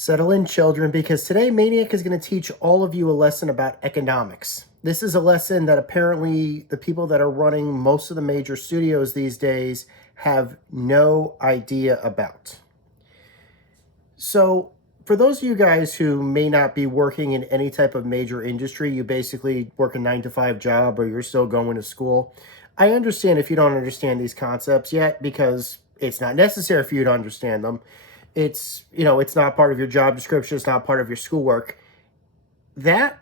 Settle in, children, because today Maniac is going to teach all of you a lesson about economics. This is a lesson that apparently the people that are running most of the major studios these days have no idea about. So, for those of you guys who may not be working in any type of major industry, you basically work a 9-to-5 job or you're still going to school, I understand if you don't understand these concepts yet because it's not necessary for you to understand them. It's not part of your job description. It's not part of your schoolwork. That,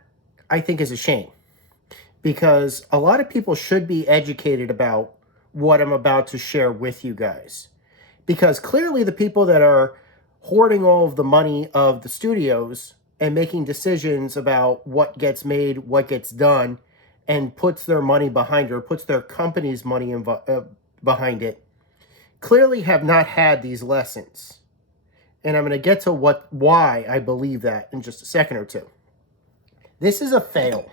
I think, is a shame because a lot of people should be educated about what I'm about to share with you guys. Because clearly the people that are hoarding all of the money of the studios and making decisions about what gets made, what gets done, and puts their money behind it, or puts their company's money behind it, clearly have not had these lessons. And I'm going to get to why I believe that in just a second or two. This is a fail.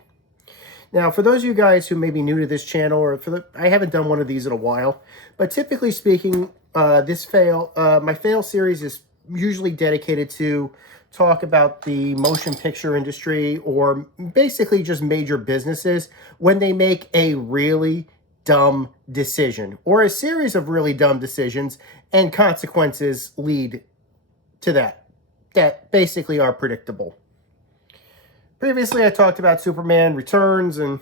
Now, for those of you guys who may be new to this channel, or I haven't done one of these in a while, but typically speaking, my fail series is usually dedicated to talk about the motion picture industry, or basically just major businesses when they make a really dumb decision, or a series of really dumb decisions, and consequences lead to that basically are predictable. Previously, I talked about Superman Returns and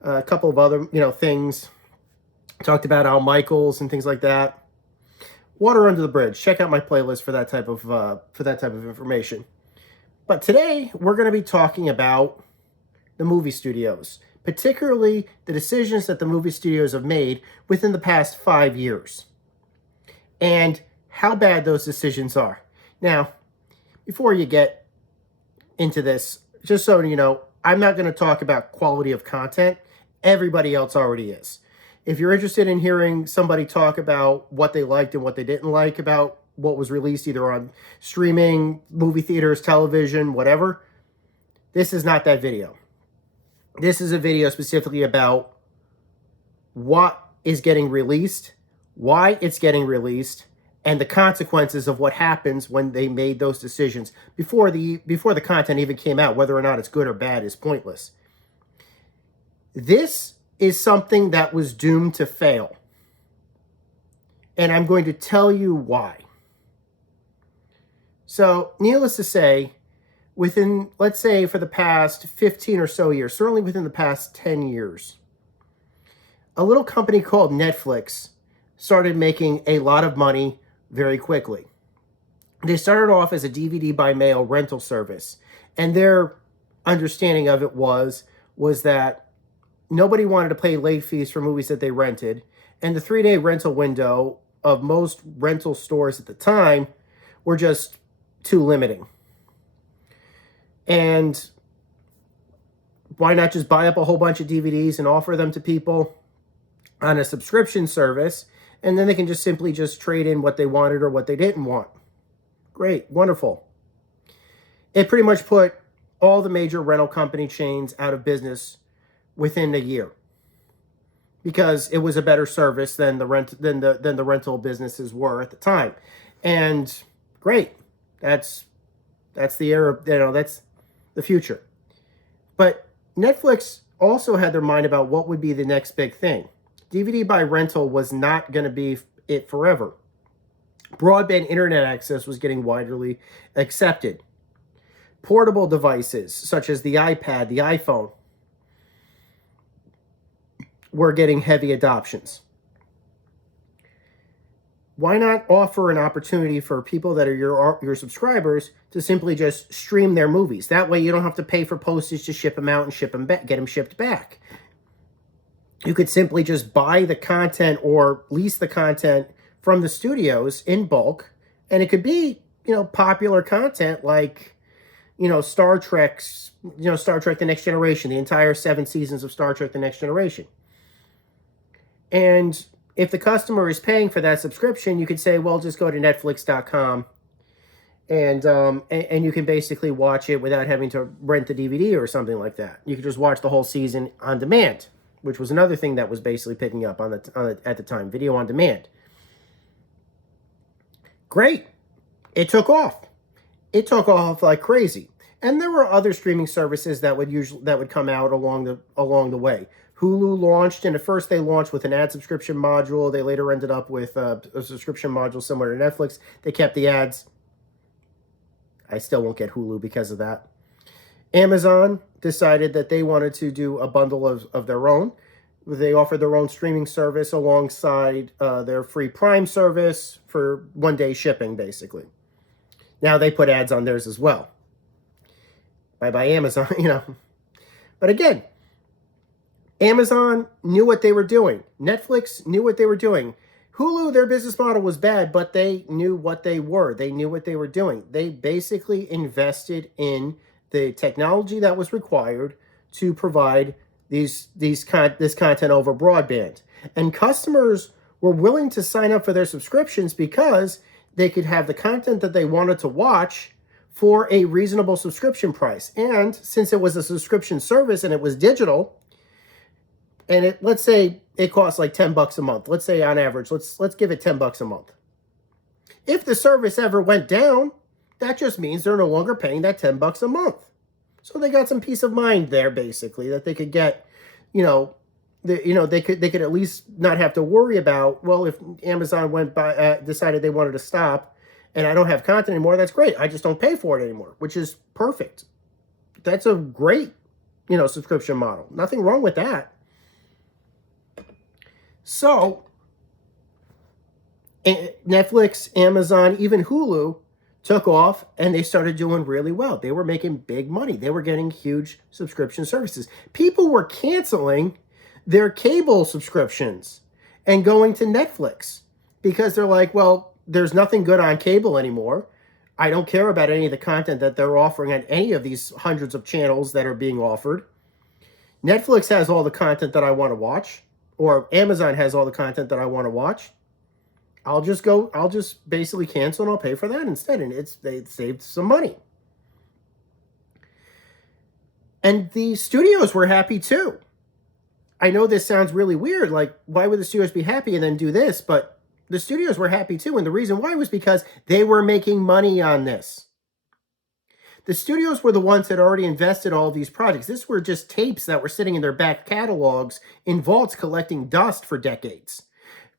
a couple of other things. Talked about Al Michaels and things like that. Water under the bridge. Check out my playlist for that type of information. But today we're going to be talking about the movie studios, particularly the decisions that the movie studios have made within the past 5 years, and how bad those decisions are. Now, before you get into this, just so you know, I'm not going to talk about quality of content. Everybody else already is. If you're interested in hearing somebody talk about what they liked and what they didn't like about what was released either on streaming, movie theaters, television, whatever, this is not that video. This is a video specifically about what is getting released, why it's getting released, and the consequences of what happens when they made those decisions before the content even came out. Whether or not it's good or bad is pointless. This is something that was doomed to fail. And I'm going to tell you why. So, needless to say, within, let's say, for the past 15 or so years, certainly within the past 10 years, a little company called Netflix started making a lot of money very quickly. They started off as a DVD by mail rental service, and their understanding of it was that nobody wanted to pay late fees for movies that they rented, and the 3-day rental window of most rental stores at the time were just too limiting. And why not just buy up a whole bunch of DVDs and offer them to people on a subscription service, and then they can just simply trade in what they wanted or what they didn't want. Great, wonderful. It pretty much put all the major rental company chains out of business within a year because it was a better service than the rental businesses were at the time. And great, that's the era, that's the future. But Netflix also had their mind about what would be the next big thing. DVD by rental was not going to be it forever. Broadband internet access was getting widely accepted. Portable devices, such as the iPad, the iPhone, were getting heavy adoptions. Why not offer an opportunity for people that are your subscribers to simply just stream their movies? That way you don't have to pay for postage to ship them out and ship them back, get them shipped back. You could simply just buy the content or lease the content from the studios in bulk, and it could be, popular content like, Star Trek, The Next Generation, the entire 7 seasons of Star Trek, The Next Generation. And if the customer is paying for that subscription, you could say, well, just go to netflix.com and you can basically watch it without having to rent the DVD or something like that. You could just watch the whole season on demand, which was another thing that was basically picking up at the time, video on demand. Great. It took off. it took off like crazy. And there were other streaming services that would come out along the way. Hulu launched, and at first they launched with an ad subscription module. They later ended up with a subscription module similar to Netflix. They kept the ads. I still won't get Hulu because of that. Amazon decided that they wanted to do a bundle of their own. They offered their own streaming service alongside their free Prime service for 1 day shipping, basically. Now they put ads on theirs as well. Bye bye, Amazon, But again, Amazon knew what they were doing. Netflix knew what they were doing. Hulu, their business model was bad, but they knew what they were. They knew what they were doing. They basically invested in the technology that was required to provide this content over broadband. And customers were willing to sign up for their subscriptions because they could have the content that they wanted to watch for a reasonable subscription price. And since it was a subscription service and it was digital, and let's say it costs like $10 a month. Let's say on average, let's give it $10 a month. If the service ever went down, that just means they're no longer paying that $10 a month. So they got some peace of mind there, basically, that they could get, they could at least not have to worry about, well, if Amazon decided they wanted to stop and I don't have content anymore, that's great. I just don't pay for it anymore, which is perfect. That's a great, subscription model. Nothing wrong with that. So Netflix, Amazon, even Hulu took off and they started doing really well. They were making big money. They were getting huge subscription services. People were canceling their cable subscriptions and going to Netflix because they're like, well, there's nothing good on cable anymore. I don't care about any of the content that they're offering on any of these hundreds of channels that are being offered. Netflix has all the content that I want to watch, or Amazon has all the content that I want to watch. I'll just basically cancel and I'll pay for that instead. And they saved some money. And the studios were happy too. I know this sounds really weird. Like, why would the studios be happy and then do this? But the studios were happy too. And the reason why was because they were making money on this. The studios were the ones that already invested all of these projects. This were just tapes that were sitting in their back catalogs in vaults collecting dust for decades.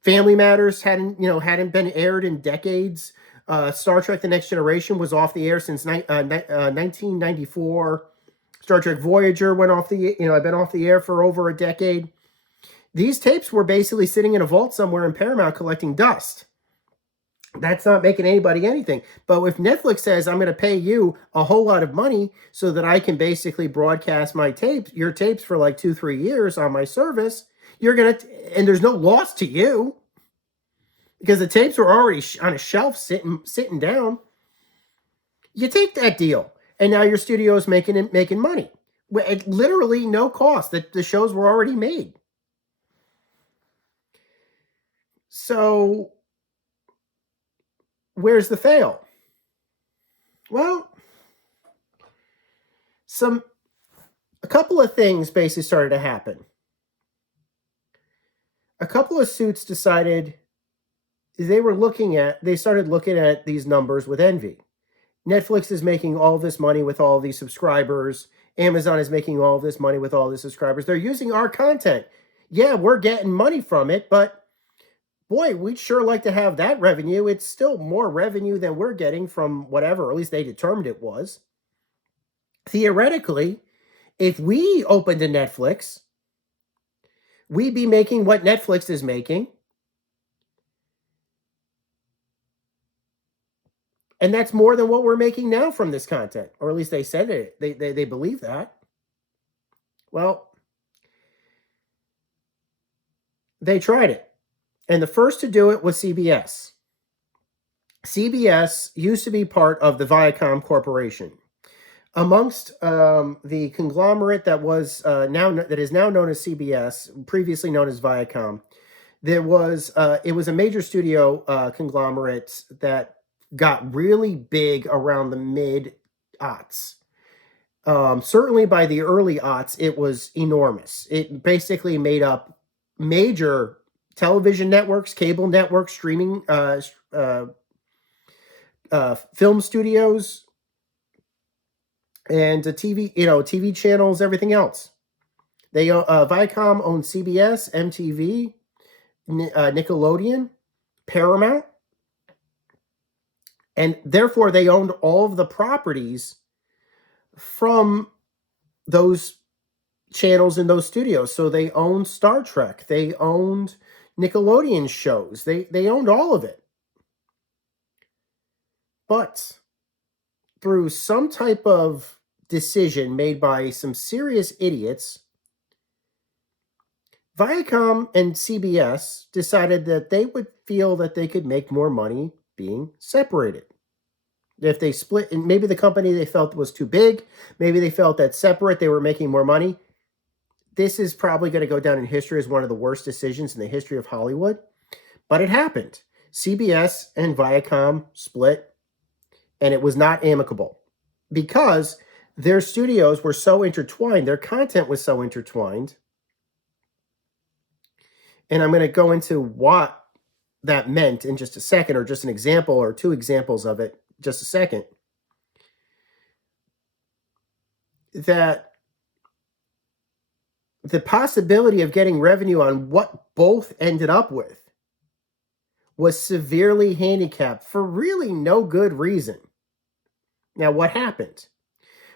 Family Matters hadn't been aired in decades. Star Trek: The Next Generation was off the air since 1994. Star Trek Voyager been off the air for over a decade. These tapes were basically sitting in a vault somewhere in Paramount collecting dust. That's not making anybody anything. But if Netflix says, I'm going to pay you a whole lot of money so that I can basically broadcast your tapes for like 2-3 years on my service, and there's no loss to you because the tapes were already on a shelf sitting down. You take that deal, and now your studio is making money at literally no cost. That the shows were already made. So where's the fail? Well, a couple of things basically started to happen. A couple of suits decided they started looking at these numbers with envy. Netflix is making all this money with all these subscribers. Amazon is making all this money with all the subscribers. They're using our content. Yeah, we're getting money from it, but boy, we'd sure like to have that revenue. It's still more revenue than we're getting from whatever, or at least they determined it was. Theoretically, if we opened a Netflix, we'd be making what Netflix is making. And that's more than what we're making now from this content. Or at least they said it. They believe that. Well, they tried it. And the first to do it was CBS. CBS used to be part of the Viacom Corporation. Amongst the conglomerate that is now known as CBS, previously known as Viacom, it was a major studio conglomerate that got really big around the mid-aughts. Certainly by the early aughts, it was enormous. It basically made up major television networks, cable networks, streaming, film studios, and the TV, TV channels, everything else. Viacom owned CBS, MTV, Nickelodeon, Paramount, and therefore they owned all of the properties from those channels in those studios. So they owned Star Trek, they owned Nickelodeon shows, they owned all of it. But through some type of decision made by some serious idiots, Viacom and CBS decided that they would feel that they could make more money being separated. If they split, and maybe the company they felt was too big, maybe they felt that separate they were making more money. This is probably going to go down in history as one of the worst decisions in the history of Hollywood, but it happened. CBS and Viacom split, and it was not amicable because their studios were so intertwined, their content was so intertwined. And I'm going to go into what that meant in just a second, or just an example or two examples of it, just a second. That the possibility of getting revenue on what both ended up with was severely handicapped for really no good reason. Now, what happened?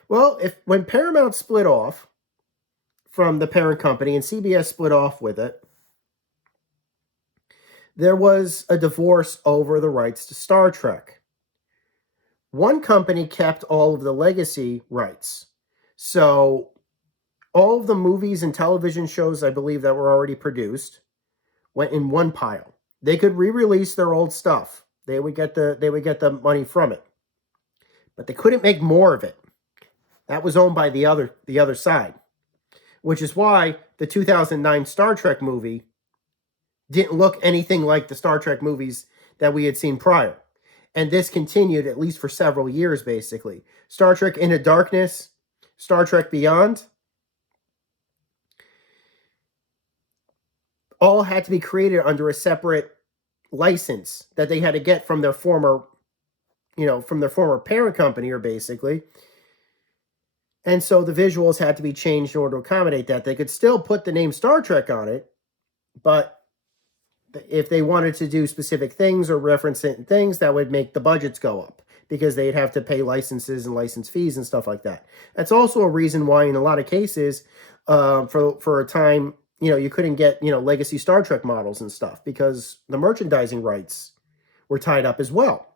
Well, when Paramount split off from the parent company and CBS split off with it, there was a divorce over the rights to Star Trek. One company kept all of the legacy rights. So all of the movies and television shows, I believe, that were already produced went in one pile. They could re-release their old stuff. They would get the money from it. But they couldn't make more of it. That was owned by the other side. Which is why the 2009 Star Trek movie didn't look anything like the Star Trek movies that we had seen prior. And this continued at least for several years, basically. Star Trek Into Darkness, Star Trek Beyond, all had to be created under a separate license that they had to get from their former parent company, or basically. And so the visuals had to be changed in order to accommodate that. They could still put the name Star Trek on it, but if they wanted to do specific things or reference certain things, that would make the budgets go up because they'd have to pay licenses and license fees and stuff like that. That's also a reason why in a lot of cases, for a time, you couldn't get, legacy Star Trek models and stuff because the merchandising rights were tied up as well.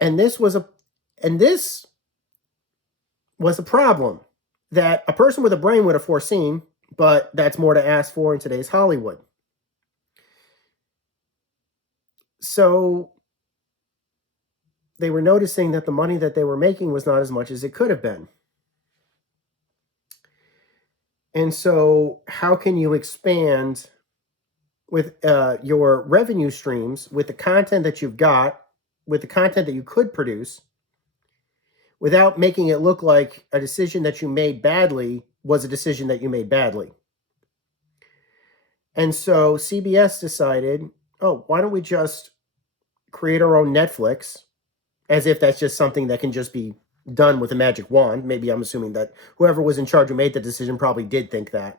And this was a problem that a person with a brain would have foreseen, but that's more to ask for in today's Hollywood. So they were noticing that the money that they were making was not as much as it could have been. And so how can you expand with your revenue streams, with the content that you've got, with the content that you could produce, without making it look like a decision that you made badly was a decision that you made badly? And so CBS decided, why don't we just create our own Netflix, as if that's just something that can just be done with a magic wand. Maybe I'm assuming that whoever was in charge who made the decision probably did think that.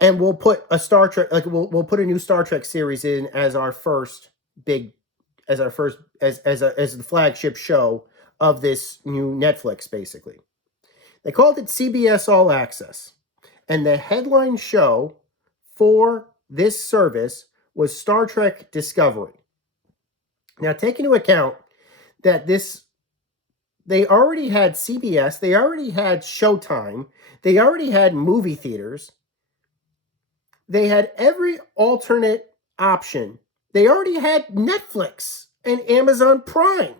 And we'll put a Star Trek, we'll put a new Star Trek series in as our first as the flagship show of this new Netflix, basically. They called it CBS All Access. And the headline show for this service was Star Trek Discovery. Now, take into account that they already had CBS, they already had Showtime, they already had movie theaters, they had every alternate option. They already had Netflix and Amazon Prime.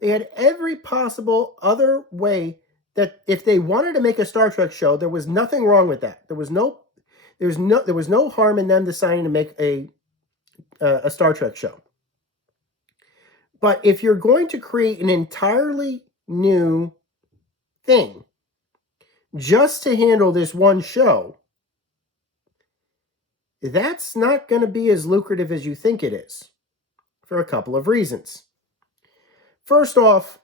They had every possible other way that if they wanted to make a Star Trek show, there was nothing wrong with that. There was no harm in them deciding to make a Star Trek show. But if you're going to create an entirely new thing just to handle this one show, that's not going to be as lucrative as you think it is, for a couple of reasons. First off,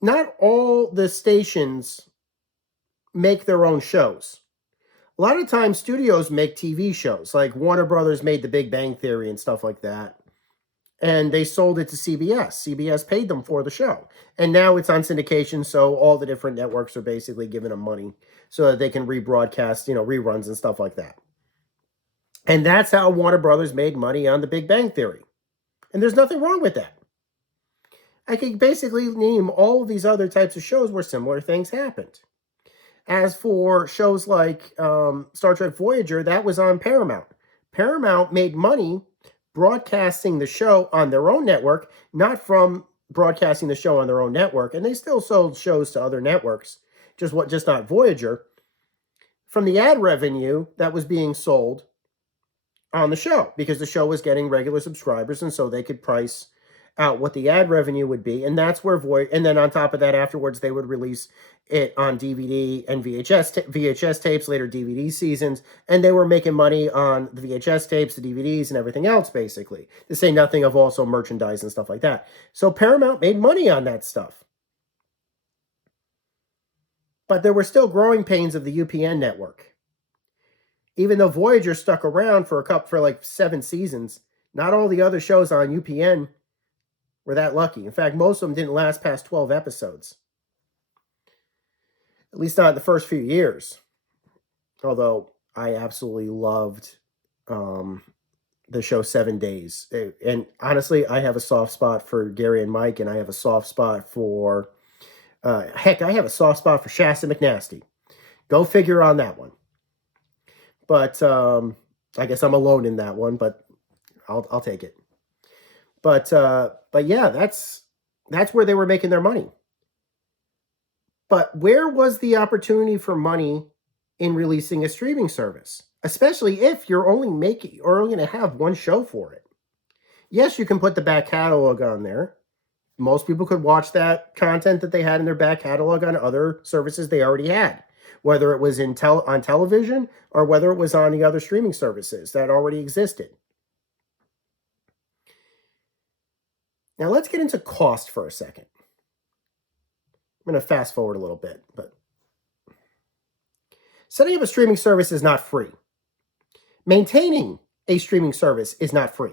not all the stations make their own shows. A lot of times studios make TV shows, like Warner Brothers made The Big Bang Theory and stuff like that. And they sold it to CBS. CBS paid them for the show. And now it's on syndication, so all the different networks are basically giving them money so that they can rebroadcast, reruns and stuff like that. And that's how Warner Brothers made money on The Big Bang Theory. And there's nothing wrong with that. I could basically name all of these other types of shows where similar things happened. As for shows like Star Trek Voyager, that was on Paramount. Paramount made money broadcasting the show on their own network, not from broadcasting the show on their own network. And they still sold shows to other networks, just not Voyager, from the ad revenue that was being sold on the show, because the show was getting regular subscribers, and so they could price out what the ad revenue would be. And that's where and then on top of that, afterwards, they would release it on DVD and VHS tapes, later DVD seasons, and they were making money on the VHS tapes, the DVDs, and everything else, basically, to say nothing of also merchandise and stuff like that. So Paramount made money on that stuff. But there were still growing pains of the UPN network. Even though Voyager stuck around for like 7 seasons, not all the other shows on UPN were that lucky. In fact, most of them didn't last past 12 episodes. At least not in the first few years. Although I absolutely loved the show 7 Days. And honestly, I have a soft spot for Gary and Mike, and I have a soft spot for, I have a soft spot for Shasta McNasty. Go figure on that one. But I guess I'm alone in that one, but I'll take it. But yeah, that's where they were making their money. But where was the opportunity for money in releasing a streaming service, especially if you're only going to have one show for it? Yes, you can put the back catalog on there. Most people could watch that content that they had in their back catalog on other services they already had, whether it was on television or whether it was on the other streaming services that already existed. Now let's get into cost for a second. I'm going to fast forward a little bit, but setting up a streaming service is not free. Maintaining a streaming service is not free.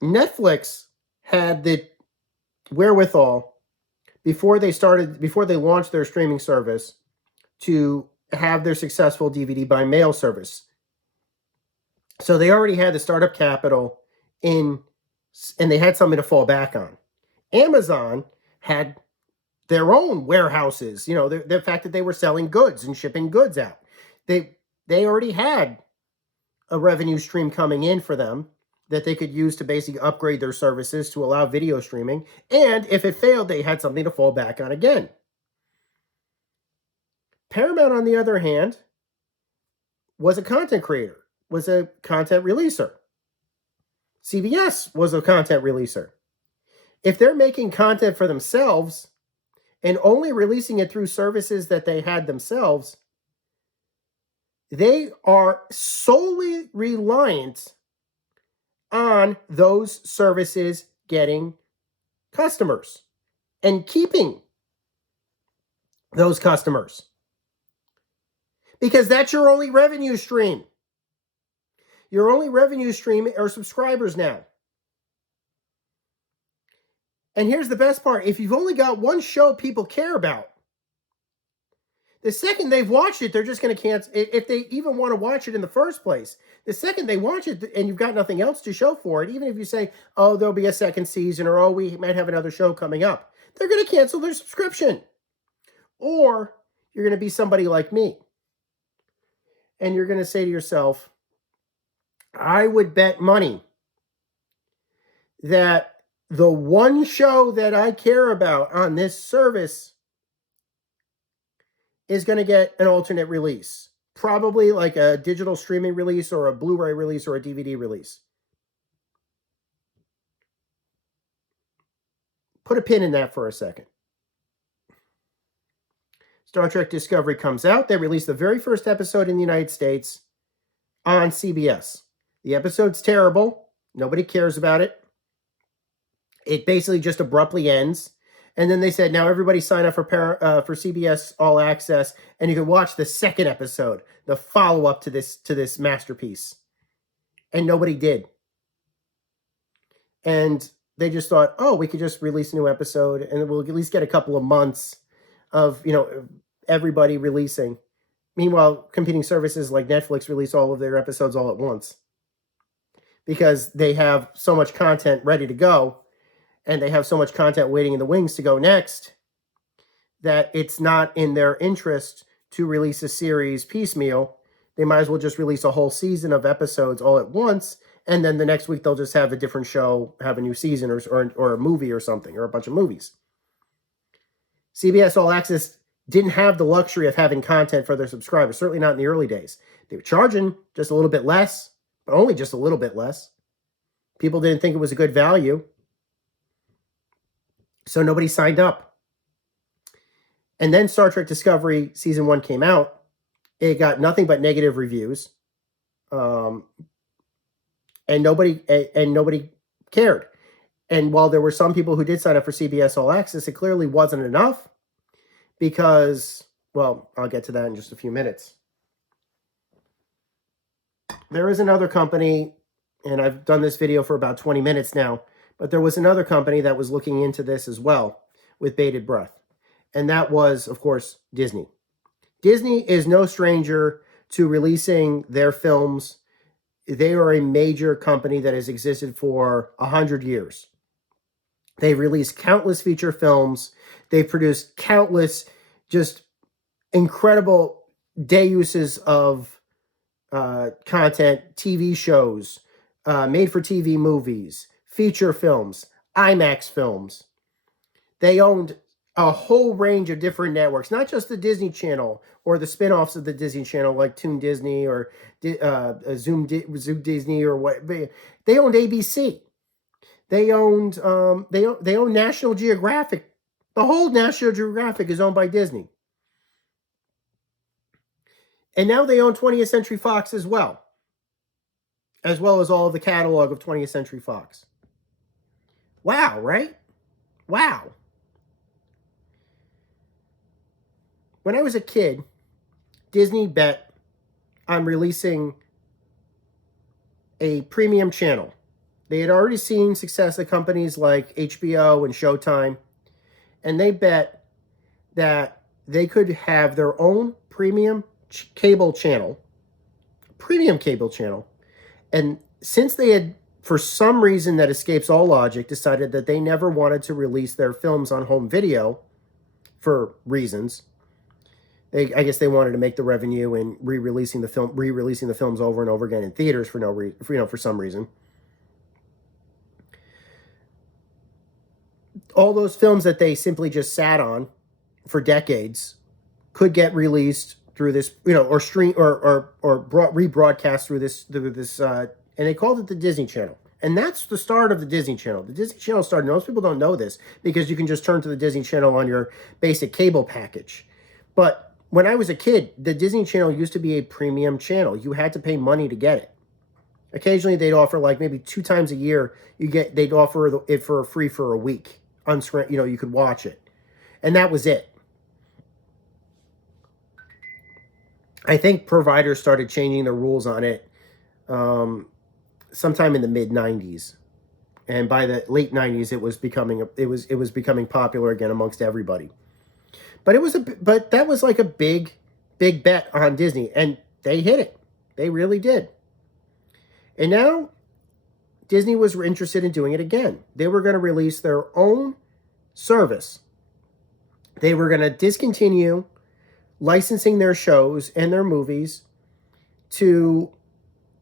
Netflix had the wherewithal before they launched their streaming service to have their successful DVD by mail service. So they already had the startup capital and they had something to fall back on. Amazon had their own warehouses, the fact that they were selling goods and shipping goods out. They already had a revenue stream coming in for them that they could use to basically upgrade their services to allow video streaming. And if it failed, they had something to fall back on again. Paramount, on the other hand, was a content creator, was a content releaser. CBS was a content releaser. If they're making content for themselves and only releasing it through services that they had themselves, they are solely reliant on those services getting customers and keeping those customers, because that's your only revenue stream. Your only revenue stream are subscribers now. And here's the best part. If you've only got one show people care about, the second they've watched it, they're just going to cancel. If they even want to watch it in the first place, the second they watch it and you've got nothing else to show for it, even if you say, oh, there'll be a second season, or oh, we might have another show coming up, they're going to cancel their subscription. Or you're going to be somebody like me. And you're going to say to yourself, I would bet money that the one show that I care about on this service is going to get an alternate release. Probably like a digital streaming release or a Blu-ray release or a DVD release. Put a pin in that for a second. Star Trek Discovery comes out. They release the very first episode in the United States on CBS. The episode's terrible. Nobody cares about it. It basically just abruptly ends. And then they said, now everybody sign up for CBS All Access, and you can watch the second episode, the follow-up to this masterpiece. And nobody did. And they just thought, oh, we could just release a new episode, and we'll at least get a couple of months of, everybody releasing. Meanwhile, competing services like Netflix release all of their episodes all at once because they have so much content ready to go, and they have so much content waiting in the wings to go next, that it's not in their interest to release a series piecemeal. They might as well just release a whole season of episodes all at once, and then the next week they'll just have a different show, have a new season, or a movie or something, or a bunch of movies. CBS All Access didn't have the luxury of having content for their subscribers, certainly not in the early days. They were charging just a little bit less, but only just a little bit less. People didn't think it was a good value, so nobody signed up. And then Star Trek Discovery Season 1 came out. It got nothing but negative reviews. And nobody cared. And while there were some people who did sign up for CBS All Access, it clearly wasn't enough because, well, I'll get to that in just a few minutes. There is another company, and I've done this video for about 20 minutes now, but there was another company that was looking into this as well with bated breath. And that was, of course, Disney. Disney is no stranger to releasing their films. They are a major company that has existed for 100 years. They've released countless feature films. They've produced countless just incredible deuses of content, TV shows, made-for-TV movies, feature films, IMAX films. They owned a whole range of different networks, not just the Disney Channel or the spin-offs of the Disney Channel like Toon Disney or Zoom Disney or what. They owned ABC. They owned National Geographic. The whole National Geographic is owned by Disney. And now they own 20th Century Fox as well as all of the catalog of 20th Century Fox. Wow, right? Wow. When I was a kid, Disney bet on releasing a premium channel. They had already seen success at companies like HBO and Showtime, and they bet that they could have their own premium cable channel. And since they had, for some reason that escapes all logic, decided that they never wanted to release their films on home video for reasons, I guess they wanted to make the revenue in re-releasing the films over and over again in theaters for some reason. All those films that they simply just sat on for decades could get released through this, or stream or rebroadcast through this, and they called it the Disney Channel. And that's the start of the Disney Channel. The Disney Channel started, most people don't know this because you can just turn to the Disney Channel on your basic cable package. But when I was a kid, the Disney Channel used to be a premium channel. You had to pay money to get it. Occasionally, they'd offer, like maybe 2 times a year, they'd offer it for free for a week. You could watch it. And that was it. I think providers started changing the rules on it sometime in the mid-90s. And by the late 90s, it was becoming popular again amongst everybody. But that was like a big bet on Disney, and they hit it. They really did. And now Disney was interested in doing it again. They were going to release their own service. They were going to discontinue licensing their shows and their movies to,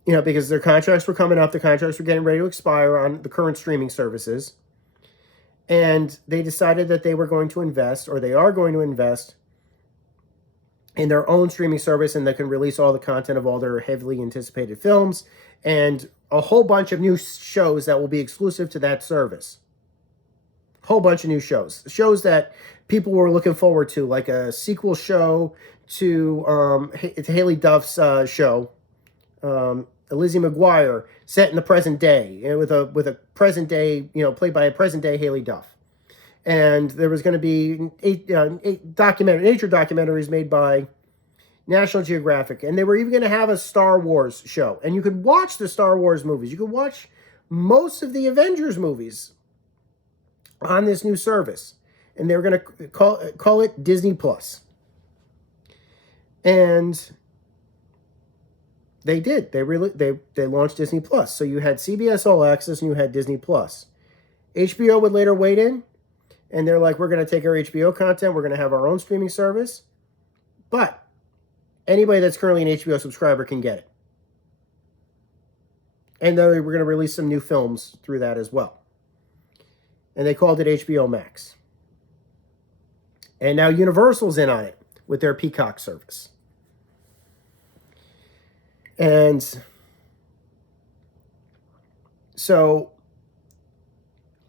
because their contracts were coming up, the contracts were getting ready to expire on the current streaming services. And they decided that they were going to invest, or they are going to invest, in their own streaming service, and they can release all the content of all their heavily anticipated films and a whole bunch of new shows that will be exclusive to that service. Whole bunch of new shows that people were looking forward to, like a sequel show to Haley Duff's show, Lizzie McGuire, set in the present day, with a present day, played by a present day Haley Duff. And there was going to be nature documentaries made by National Geographic, and they were even going to have a Star Wars show. And you could watch the Star Wars movies. You could watch most of the Avengers movies on this new service. And they were going to call it Disney Plus. And they did. They launched Disney Plus. So you had CBS All Access and you had Disney Plus. HBO would later wade in, and they're like, we're going to take our HBO content, we're going to have our own streaming service, but anybody that's currently an HBO subscriber can get it. And then we're going to release some new films through that as well. And they called it HBO Max. And now Universal's in on it with their Peacock service. And so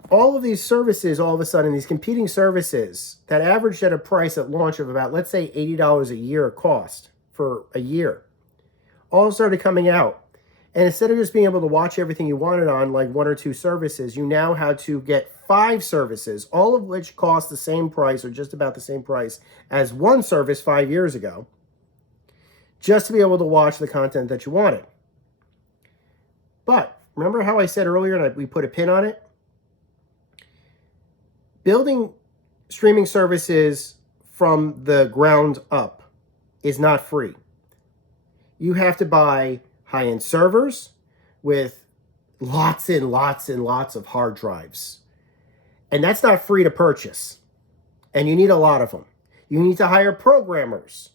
all of these services, all of a sudden, these competing services that averaged at a price at launch of about, let's say, $80 a year cost for a year, all started coming out. And instead of just being able to watch everything you wanted on like one or two services, you now had to get 5 services, all of which cost the same price or just about the same price as one service 5 years ago, just to be able to watch the content that you wanted. But remember how I said earlier, and we put a pin on it? Building streaming services from the ground up is not free. You have to buy high-end servers with lots and lots and lots of hard drives. And that's not free to purchase. And you need a lot of them. You need to hire programmers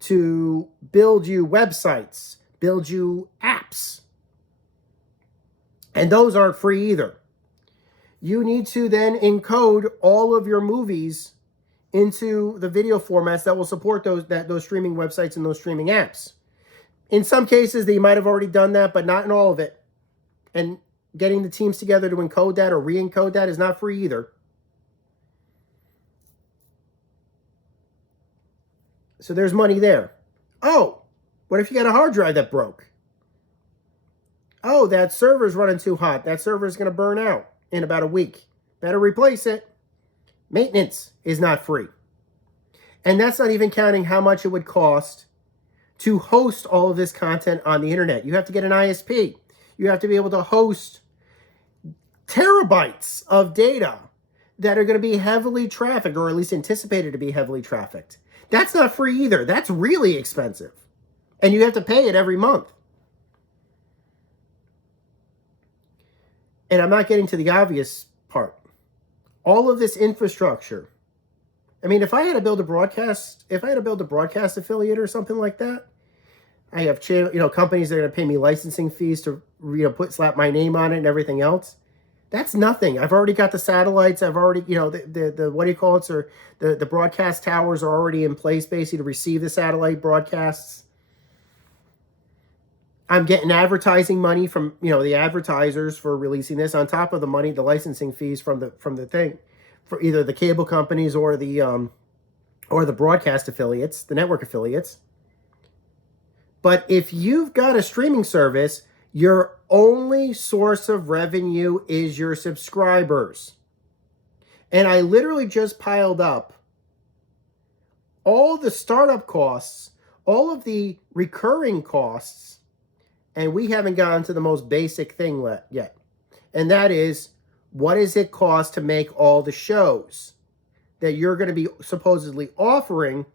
to build you websites, build you apps. And those aren't free either. You need to then encode all of your movies into the video formats that will support those streaming websites and those streaming apps. In some cases, they might have already done that, but not in all of it. And getting the teams together to encode that or re-encode that is not free either. So there's money there. Oh, what if you got a hard drive that broke? Oh, that server's running too hot. That server's going to burn out in about a week. Better replace it. Maintenance is not free. And that's not even counting how much it would cost to host all of this content on the internet. You have to get an ISP. You have to be able to host terabytes of data that are going to be heavily trafficked, or at least anticipated to be heavily trafficked. That's not free either. That's really expensive. And you have to pay it every month. And I'm not getting to the obvious part. All of this infrastructure. I mean, if I had to build a broadcast affiliate or something like that, I have companies that are going to pay me licensing fees to slap my name on it and everything else. That's nothing. I've already got the satellites. I've already, the what do you call it? Or the broadcast towers are already in place basically to receive the satellite broadcasts. I'm getting advertising money from, the advertisers for releasing this on top of the money, the licensing fees from the thing, for either the cable companies or the broadcast affiliates, the network affiliates. But if you've got a streaming service, your only source of revenue is your subscribers. And I literally just piled up all the startup costs, all of the recurring costs, and we haven't gotten to the most basic thing yet. And that is, what does it cost to make all the shows that you're going to be supposedly offering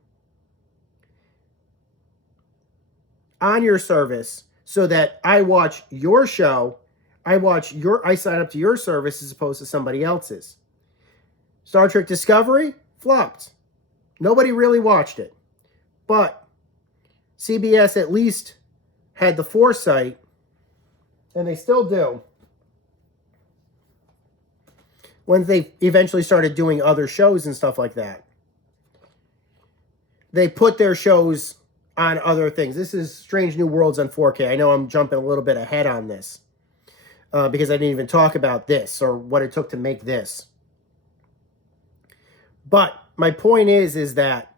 on your service, so that I watch your show, I sign up to your service as opposed to somebody else's. Star Trek Discovery flopped. Nobody really watched it. But CBS at least had the foresight, and they still do, when they eventually started doing other shows and stuff like that. They put their shows on other things. This is Strange New Worlds on 4K. I know I'm jumping a little bit ahead on this because I didn't even talk about this or what it took to make this. But my point is that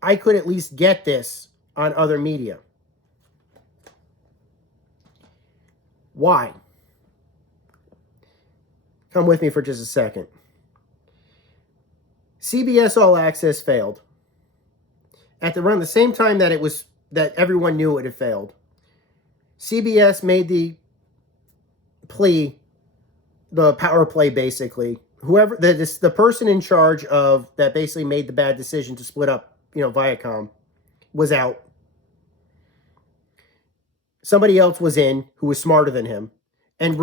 I could at least get this on other media. Why? Come with me for just a second. CBS All Access failed. At around the same time that everyone knew it had failed, CBS made the plea, the power play basically. Whoever the person in charge of that basically made the bad decision to split up, Viacom, was out. Somebody else was in who was smarter than him and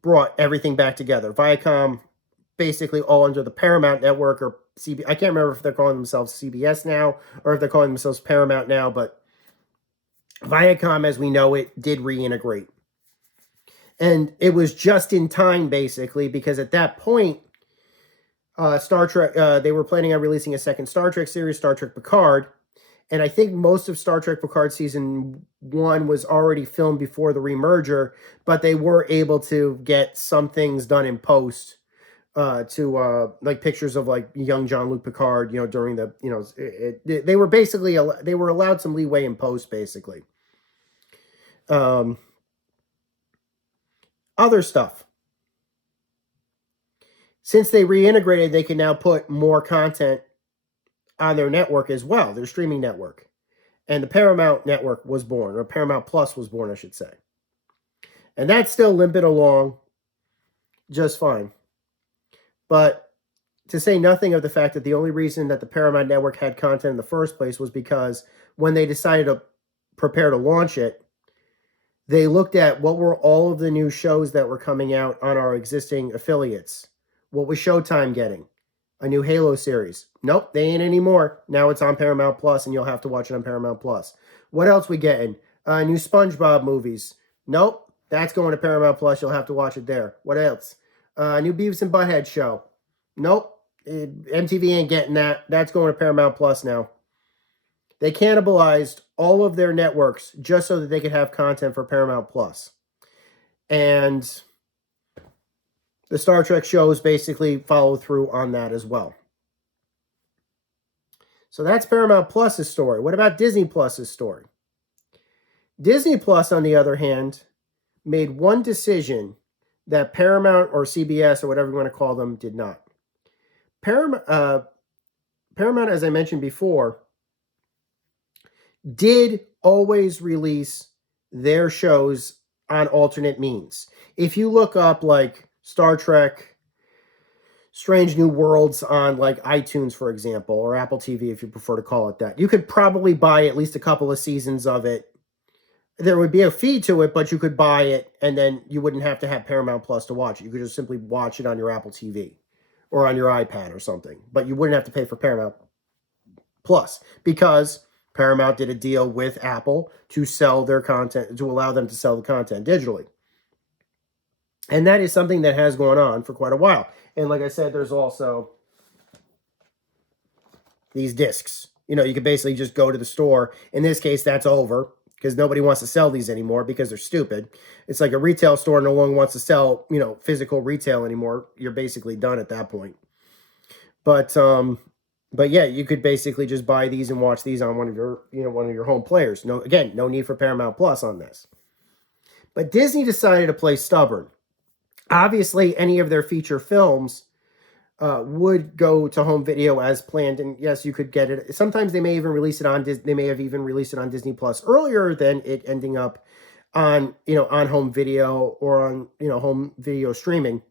brought everything back together. Viacom basically all under the Paramount Network or CB. I can't remember if they're calling themselves CBS now or if they're calling themselves Paramount now, but Viacom, as we know it, did reintegrate. And it was just in time, basically, because at that point, Star Trek, they were planning on releasing a second Star Trek series, Star Trek Picard. And I think most of Star Trek Picard season 1 was already filmed before the remerger, but they were able to get some things done in post to like pictures of like young Jean-Luc Picard, during the, they were basically, they were allowed some leeway in post, basically. Other stuff. Since they reintegrated, they can now put more content on their network as well, their streaming network. And the Paramount Network was born, or Paramount Plus was born, I should say. And that's still limping along just fine. But to say nothing of the fact that the only reason that the Paramount Network had content in the first place was because when they decided to prepare to launch it, they looked at what were all of the new shows that were coming out on our existing affiliates. What was Showtime getting? A new Halo series. Nope, they ain't anymore. Now it's on Paramount Plus, and you'll have to watch it on Paramount Plus. What else we getting? New SpongeBob movies. Nope, that's going to Paramount Plus. You'll have to watch it there. What else? New Beavis and Butthead show. Nope, MTV ain't getting that. That's going to Paramount Plus now. They cannibalized all of their networks just so that they could have content for Paramount Plus. And the Star Trek shows basically follow through on that as well. So that's Paramount Plus's story. What about Disney Plus's story? Disney Plus, on the other hand, made one decision that Paramount or CBS or whatever you want to call them did not. Paramount, as I mentioned before, did always release their shows on alternate means. If you look up like Star Trek Strange New Worlds on like iTunes, for example, or Apple TV, if you prefer to call it that, you could probably buy at least a couple of seasons of it. There would be a fee to it, but you could buy it, and then you wouldn't have to have Paramount Plus to watch it. You could just simply watch it on your Apple TV or on your iPad or something, but you wouldn't have to pay for Paramount Plus because Paramount did a deal with Apple to sell their content, to allow them to sell the content digitally. And that is something that has gone on for quite a while. And like I said, there's also these discs. You could basically just go to the store. In this case, that's over because nobody wants to sell these anymore because they're stupid. It's like a retail store no longer wants to sell, physical retail anymore. You're basically done at that point. But yeah, you could basically just buy these and watch these on one of your home players. No need for Paramount Plus on this. But Disney decided to play stubborn. Obviously, any of their feature films would go to home video as planned, and yes, you could get it. Sometimes they may even release it on They may have even released it on Disney Plus earlier than it ending up on on home video or on home video streaming.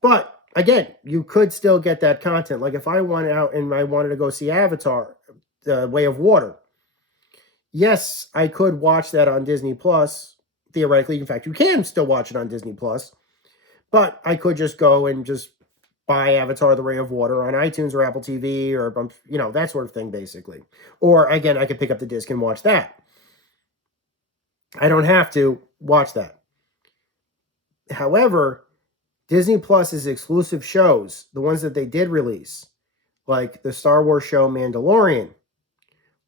But again, you could still get that content. Like if I went out and I wanted to go see Avatar, The Way of Water, yes, I could watch that on Disney Plus. Theoretically, in fact, you can still watch it on Disney Plus. But I could just go and just buy Avatar: The Way of Water on iTunes or Apple TV or, that sort of thing, basically. Or, again, I could pick up the disc and watch that. I don't have to watch that. However, Disney Plus's exclusive shows, the ones that they did release, like the Star Wars show Mandalorian,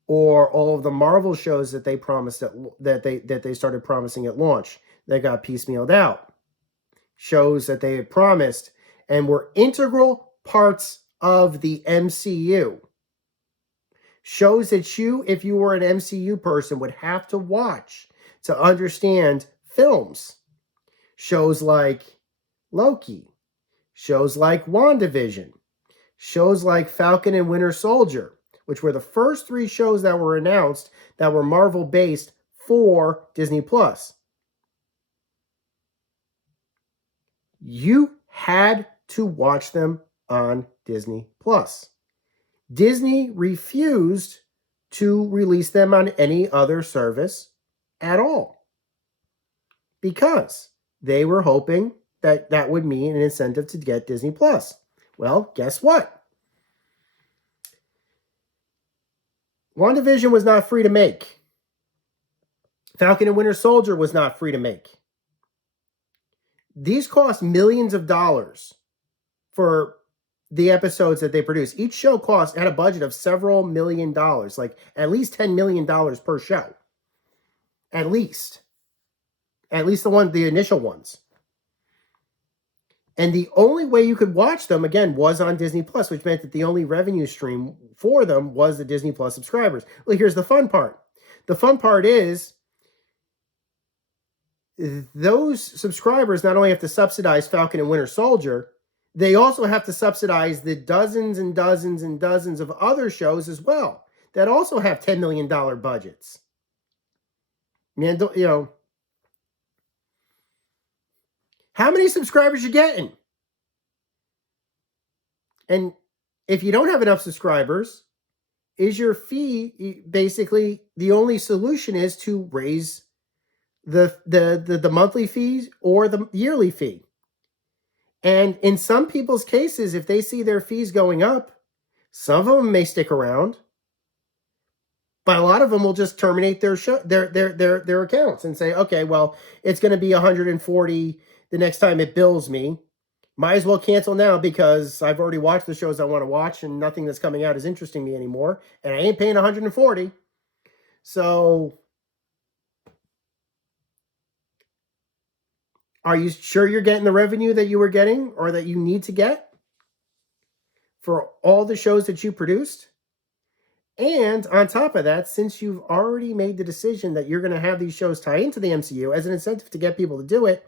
or all of the Marvel shows that they promised that they started promising at launch, that got piecemealed out. Shows that they had promised and were integral parts of the MCU. Shows that you, if you were an MCU person, would have to watch to understand films. Shows like Loki, shows like WandaVision, shows like Falcon and Winter Soldier, which were the first 3 shows that were announced that were Marvel based for Disney Plus. You had to watch them on Disney Plus. Disney refused to release them on any other service at all because they were hoping that that would mean an incentive to get Disney Plus. Well, guess what? WandaVision was not free to make. Falcon and Winter Soldier was not free to make. These cost millions of dollars for the episodes that they produce. Each show had a budget of several $1,000,000, like at least $10 million per show. At least the initial ones. And the only way you could watch them, again, was on Disney Plus, which meant that the only revenue stream for them was the Disney Plus subscribers. Well, here's the fun part. The fun part is those subscribers not only have to subsidize Falcon and Winter Soldier, they also have to subsidize the dozens and dozens and dozens of other shows as well that also have $10 million budgets. Man, you know, how many subscribers you getting? And if you don't have enough subscribers, is your fee basically the only solution is to raise the monthly fees or the yearly fee? And in some people's cases, if they see their fees going up, some of them may stick around, but a lot of them will just terminate their accounts and say, okay, well, it's going to be $140 the next time it bills me. Might as well cancel now because I've already watched the shows I want to watch and nothing that's coming out is interesting me anymore. And I ain't paying $140. So are you sure you're getting the revenue that you were getting or that you need to get for all the shows that you produced? And on top of that, since you've already made the decision that you're going to have these shows tie into the MCU as an incentive to get people to do it,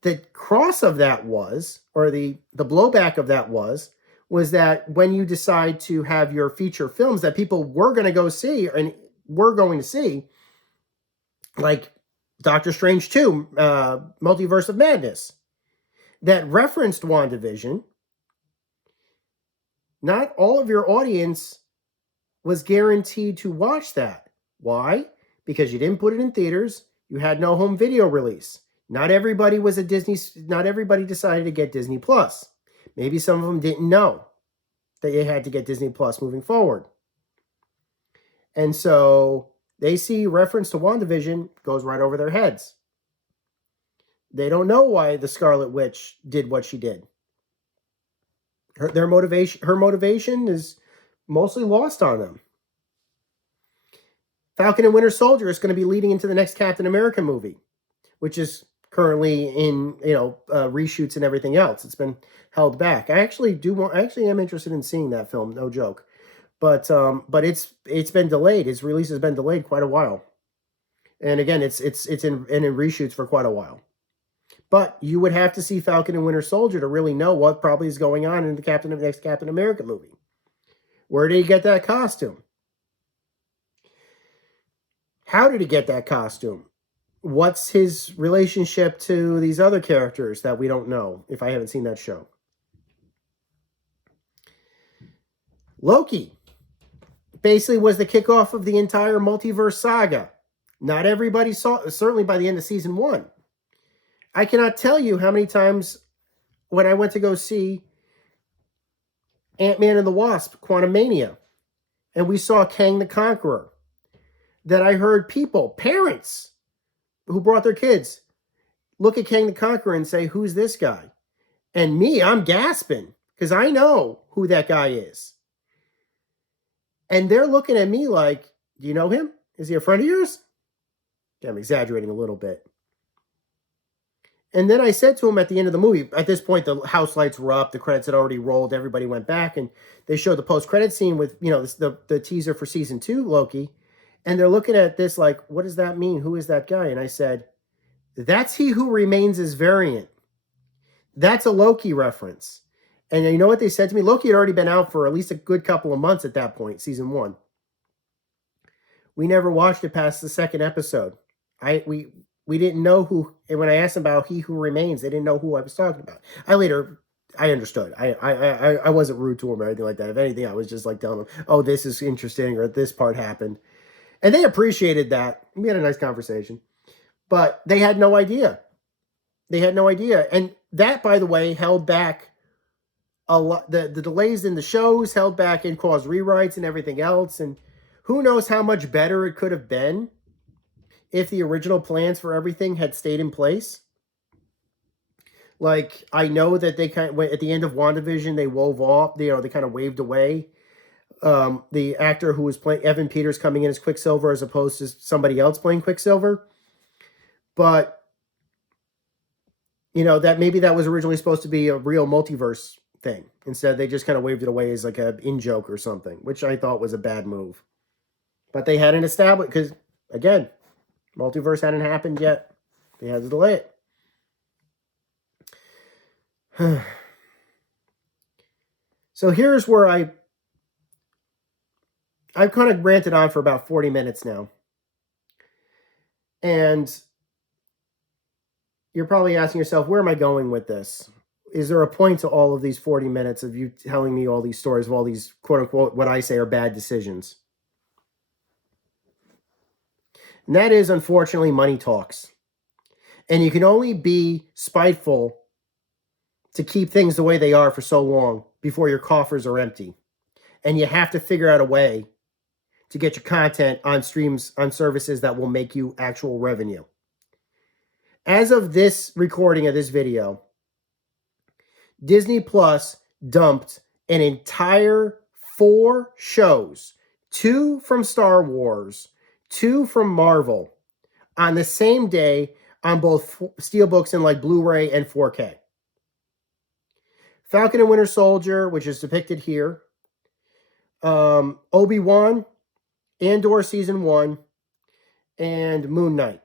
the cross of that was, or the blowback of that was that when you decide to have your feature films that people were going to go see and were going to see, like Doctor Strange 2, Multiverse of Madness, that referenced WandaVision, not all of your audience was guaranteed to watch that. Why? Because you didn't put it in theaters. You had no home video release. Not everybody decided to get Disney Plus. Maybe some of them didn't know that they had to get Disney Plus moving forward. And so they see reference to WandaVision goes right over their heads. They don't know why the Scarlet Witch did what she did. Her motivation is mostly lost on them. Falcon and Winter Soldier is going to be leading into the next Captain America movie, which is currently in reshoots and everything else. It's been held back. I actually am interested in seeing that film. No joke. But it's been delayed. Its release has been delayed quite a while, and again, it's in reshoots for quite a while. But you would have to see Falcon and Winter Soldier to really know what probably is going on in the next Captain America movie. Where did he get that costume? How did he get that costume? What's his relationship to these other characters that we don't know if I haven't seen that show? Loki basically was the kickoff of the entire multiverse saga. Not everybody saw it, certainly by the end of season 1. I cannot tell you how many times when I went to go see Ant-Man and the Wasp, Quantumania, and we saw Kang the Conqueror, that I heard people, parents, who brought their kids, look at Kang the Conqueror and say, who's this guy? And me, I'm gasping, because I know who that guy is. And they're looking at me like, do you know him? Is he a friend of yours? Yeah, I'm exaggerating a little bit. And then I said to him at the end of the movie, at this point, the house lights were up, the credits had already rolled, everybody went back, and they showed the post-credit scene with, the teaser for season 2, Loki. And they're looking at this like, what does that mean? Who is that guy? And I said, That's He Who Remains' variant. That's a Loki reference. And you know what they said to me? Loki had already been out for at least a good couple of months at that point, season 1. We never watched it past the second episode. We didn't know who. And when I asked them about He Who Remains, they didn't know who I was talking about. I understood. I wasn't rude to them or anything like that. If anything, I was just like telling them, "Oh, this is interesting," or "This part happened," and they appreciated that. We had a nice conversation, but they had no idea. They had no idea, and that, by the way, held back a lot. The delays in the shows held back and caused rewrites and everything else, and who knows how much better it could have been if the original plans for everything had stayed in place. Like, I know that they kind of, at the end of WandaVision, they wove off, they kind of waved away the actor who was playing Evan Peters coming in as Quicksilver as opposed to somebody else playing Quicksilver. But, that maybe that was originally supposed to be a real multiverse thing. Instead, they just kind of waved it away as like a in-joke or something, which I thought was a bad move. But they hadn't established, because, again, multiverse hadn't happened yet. They had to delay it. So here's where I've kind of ranted on for about 40 minutes now. And you're probably asking yourself, where am I going with this? Is there a point to all of these 40 minutes of you telling me all these stories of all these, quote unquote, what I say are bad decisions? And that is, unfortunately, money talks. And you can only be spiteful to keep things the way they are for so long before your coffers are empty. And you have to figure out a way to get your content on streams, on services that will make you actual revenue. As of this recording of this video, Disney Plus dumped an entire 4 shows, 2 from Star Wars, 2 from Marvel, on the same day on both Steelbooks and like Blu-ray and 4K. Falcon and Winter Soldier, which is depicted here, Obi-Wan, Andor Season 1, and Moon Knight.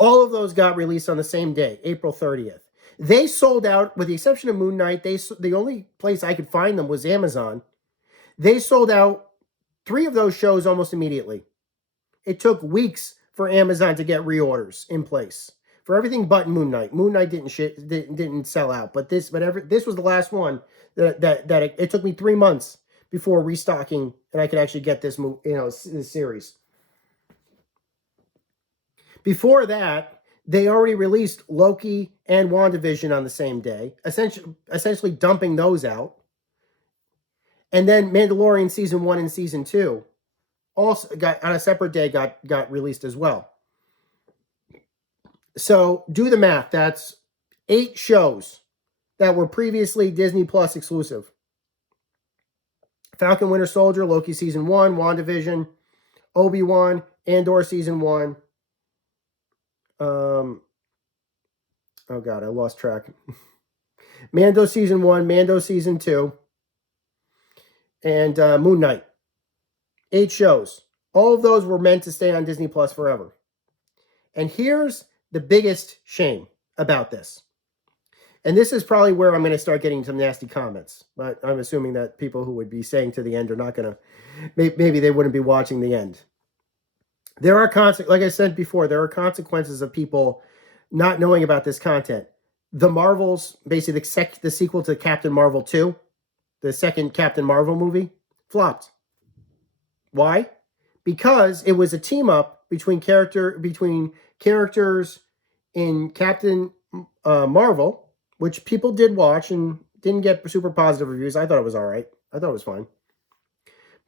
All of those got released on the same day, April 30th. They sold out, with the exception of Moon Knight. The only place I could find them was Amazon. They sold out 3 of those shows almost immediately. It took weeks for Amazon to get reorders in place for everything but Moon Knight. Moon Knight didn't sell out, but this was the last one that it took me 3 months before restocking, and I could actually get this this series. Before that, they already released Loki and WandaVision on the same day, essentially dumping those out. And then Mandalorian Season 1 and Season 2 also got, on a separate day, got released as well. So do the math. That's 8 shows that were previously Disney Plus exclusive. Falcon Winter Soldier, Loki Season 1, WandaVision, Obi-Wan, Andor Season 1. Oh God, I lost track. Mando Season 1, Mando Season 2, and Moon Knight. 8 shows. All of those were meant to stay on Disney Plus forever. And here's the biggest shame about this. And this is probably where I'm going to start getting some nasty comments. But I'm assuming that people who would be saying to the end are not going to, maybe they wouldn't be watching the end. There are like I said before, there are consequences of people not knowing about this content. The Marvels, basically the sequel to Captain Marvel 2, the second Captain Marvel movie, flopped. Why? Because it was a team up between characters in Captain Marvel, which people did watch and didn't get super positive reviews. I thought it was all right. I thought it was fine.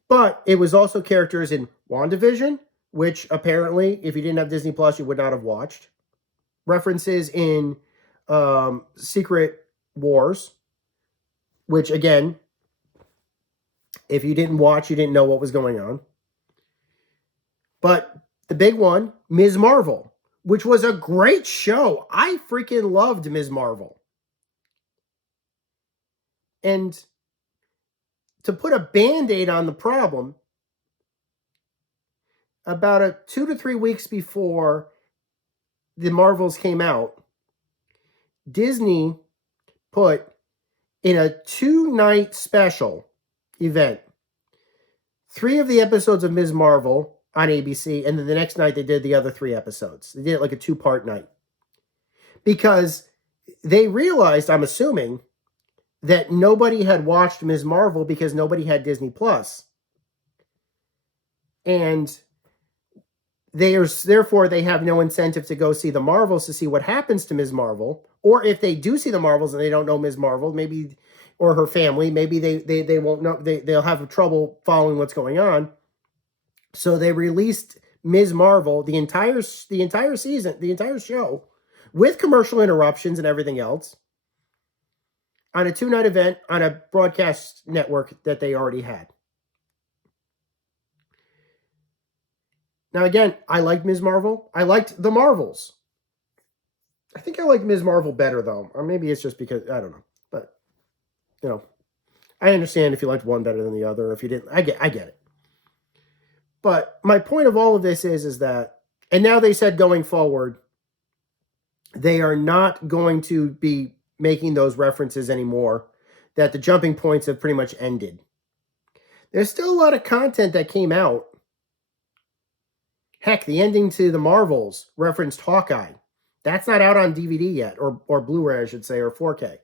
But it was also characters in WandaVision, which apparently, if you didn't have Disney Plus, you would not have watched. References in Secret Wars, which again, if you didn't watch, you didn't know what was going on. But the big one, Ms. Marvel, which was a great show. I freaking loved Ms. Marvel. And to put a Band-Aid on the problem, about 2 to 3 weeks before the Marvels came out, Disney put in a 2-night special event 3 of the episodes of Ms. Marvel on ABC, and then the next night they did the other 3 episodes. They did it like a 2-part night. Because they realized, I'm assuming, that nobody had watched Ms. Marvel because nobody had Disney Plus. And therefore they have no incentive to go see the Marvels to see what happens to Ms. Marvel. Or if they do see the Marvels and they don't know Ms. Marvel, maybe, or her family, maybe they won't know, they'll have trouble following what's going on. So they released Ms. Marvel, the entire season, the entire show, with commercial interruptions and everything else, on a 2-night event on a broadcast network that they already had. Now, again, I liked Ms. Marvel. I liked the Marvels. I think I like Ms. Marvel better, though. Or maybe it's just because, I don't know. But, you know, I understand if you liked one better than the other. If you didn't, I get it. But my point of all of this is that, and now they said going forward, they are not going to be making those references anymore, that the jumping points have pretty much ended. There's still a lot of content that came out. Heck, the ending to the Marvels referenced Hawkeye. That's not out on DVD yet, or Blu-ray, I should say, or 4K.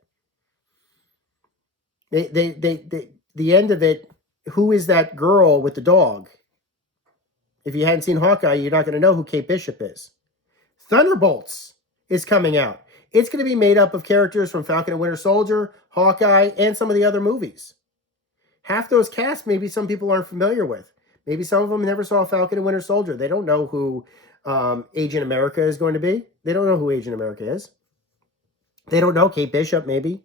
The end of it, who is that girl with the dog? If you hadn't seen Hawkeye, you're not going to know who Kate Bishop is. Thunderbolts is coming out. It's going to be made up of characters from Falcon and Winter Soldier, Hawkeye, and some of the other movies. Half those casts, maybe some people aren't familiar with. Maybe some of them never saw Falcon and Winter Soldier. They don't know who Agent America is going to be. They don't know who Agent America is. They don't know Kate Bishop, maybe.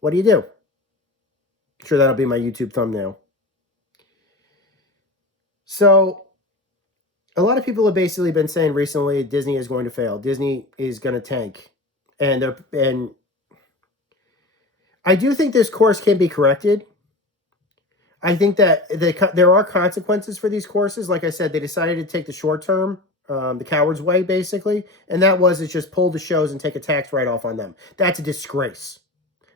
What do you do? I'm sure that'll be my YouTube thumbnail. So, a lot of people have basically been saying recently Disney is going to fail. Disney is going to tank. And I do think this course can be corrected. I think that there are consequences for these courses. Like I said, they decided to take the short term, the coward's way, basically. And that was, it's just pull the shows and take a tax write-off on them. That's a disgrace.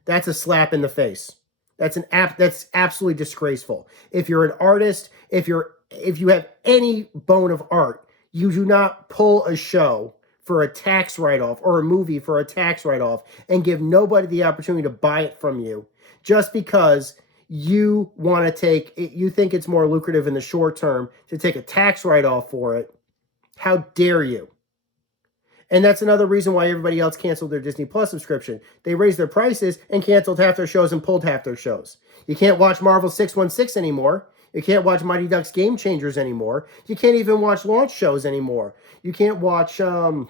That's a slap in the face. That's absolutely disgraceful. If you're an artist, if you have any bone of art, you do not pull a show for a tax write-off or a movie for a tax write-off and give nobody the opportunity to buy it from you just because you want to you think it's more lucrative in the short term to take a tax write-off for it. How dare you? And that's another reason why everybody else canceled their Disney Plus subscription. They raised their prices and canceled half their shows and pulled half their shows. You can't watch Marvel 616 anymore. You can't watch Mighty Ducks Game Changers anymore. You can't even watch launch shows anymore. You can't watch, The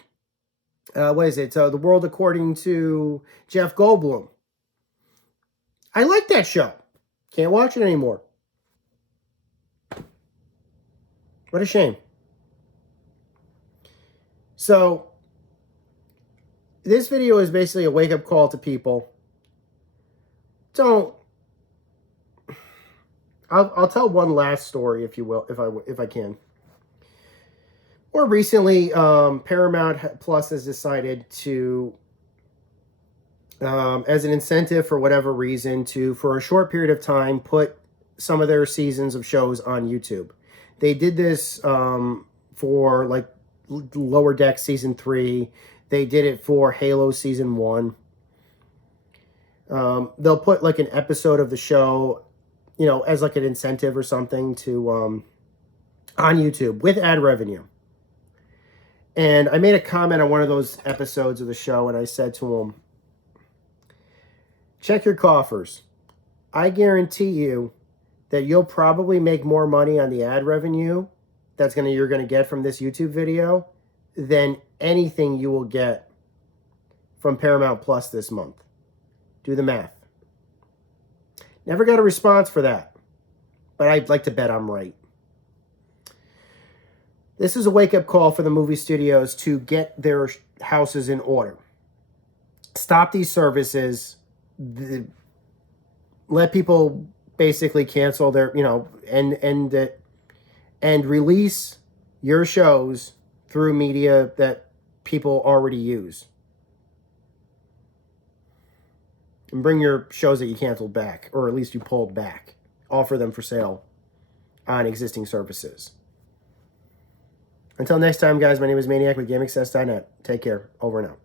World According to Jeff Goldblum. I like that show. Can't watch it anymore. What a shame. So, this video is basically a wake-up call to people. I'll tell one last story, if you will, if I can. More recently, Paramount Plus has decided to, as an incentive for whatever reason, for a short period of time, put some of their seasons of shows on YouTube. They did this for like Lower Deck Season 3. They did it for Halo Season 1. They'll put like an episode of the show, as like an incentive or something to on YouTube with ad revenue. And I made a comment on one of those episodes of the show, and I said to them, check your coffers. I guarantee you that you'll probably make more money on the ad revenue you're going to get from this YouTube video than anything you will get from Paramount Plus this month. Do the math. Never got a response for that, but I'd like to bet I'm right. This is a wake-up call for the movie studios to get their houses in order. Stop these services. Let people basically cancel their, and release your shows through media that people already use. And bring your shows that you canceled back, or at least you pulled back. Offer them for sale on existing services. Until next time, guys, my name is Maniac with GameAccess.net. Take care. Over and out.